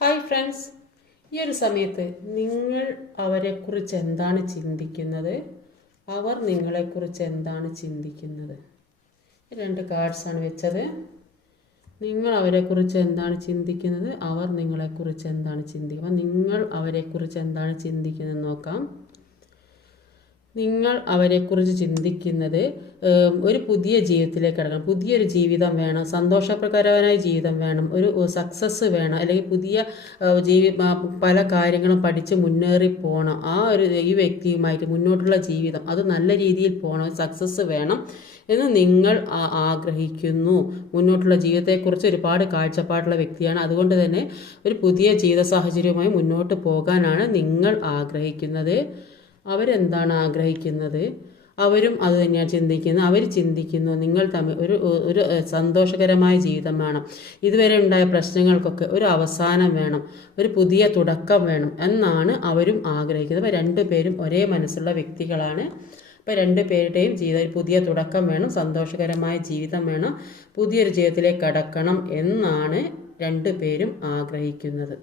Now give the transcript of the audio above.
Hi friends, ഈ ഒരു സമയത്ത് നിങ്ങൾ അവരെക്കുറിച്ച് എന്താണ് ചിന്തിക്കുന്നത്? അവർ നിങ്ങളെക്കുറിച്ച് എന്താണ് ചിന്തിക്കുന്നത്? രണ്ട് കാർഡ്സാണ് വെച്ചത്. നിങ്ങൾ അവരെക്കുറിച്ച് എന്താണ് ചിന്തിക്കുന്നത്? അവർ നിങ്ങളെക്കുറിച്ച് എന്താണ് ചിന്തിക്കുക? നിങ്ങൾ അവരെക്കുറിച്ച് എന്താണ് ചിന്തിക്കുന്നത് നോക്കാം. നിങ്ങൾ അവരെക്കുറിച്ച് ചിന്തിക്കുന്നത് ഒരു പുതിയ ജീവിതത്തിലേക്ക് കടക്കണം, പുതിയൊരു ജീവിതം വേണം, സന്തോഷപ്രകരമായ ജീവിതം വേണം, ഒരു സക്സസ് വേണം, അല്ലെങ്കിൽ പുതിയ പല കാര്യങ്ങളും പഠിച്ച് മുന്നേറി പോകണം. ഈ വ്യക്തിയുമായിട്ട് മുന്നോട്ടുള്ള ജീവിതം അത് നല്ല രീതിയിൽ പോകണം, സക്സസ് വേണം എന്ന് നിങ്ങൾ ആഗ്രഹിക്കുന്നു. മുന്നോട്ടുള്ള ജീവിതത്തെക്കുറിച്ച് ഒരുപാട് കാഴ്ചപ്പാടുള്ള വ്യക്തിയാണ്. അതുകൊണ്ട് തന്നെ ഒരു പുതിയ ജീവിത സാഹചര്യവുമായി മുന്നോട്ട് പോകാനാണ് നിങ്ങൾ ആഗ്രഹിക്കുന്നത്. അവരെന്താണ് ആഗ്രഹിക്കുന്നത്? അവരും അത് തന്നെയാണ് ചിന്തിക്കുന്നത്. അവർ ചിന്തിക്കുന്നു നിങ്ങൾ തമ്മിൽ ഒരു സന്തോഷകരമായ ജീവിതം വേണം, ഇതുവരെ ഉണ്ടായ പ്രശ്നങ്ങൾക്കൊക്കെ ഒരു അവസാനം വേണം, ഒരു പുതിയ തുടക്കം വേണം എന്നാണ് അവരും ആഗ്രഹിക്കുന്നത്. അപ്പോൾ രണ്ടുപേരും ഒരേ മനസ്സുള്ള വ്യക്തികളാണ്. അപ്പോൾ രണ്ടുപേരുടെയും ജീവിതം പുതിയ തുടക്കം വേണം, സന്തോഷകരമായ ജീവിതം വേണം, പുതിയൊരു ജീവിതത്തിലേക്ക് കടക്കണം എന്നാണ് രണ്ടുപേരും ആഗ്രഹിക്കുന്നത്.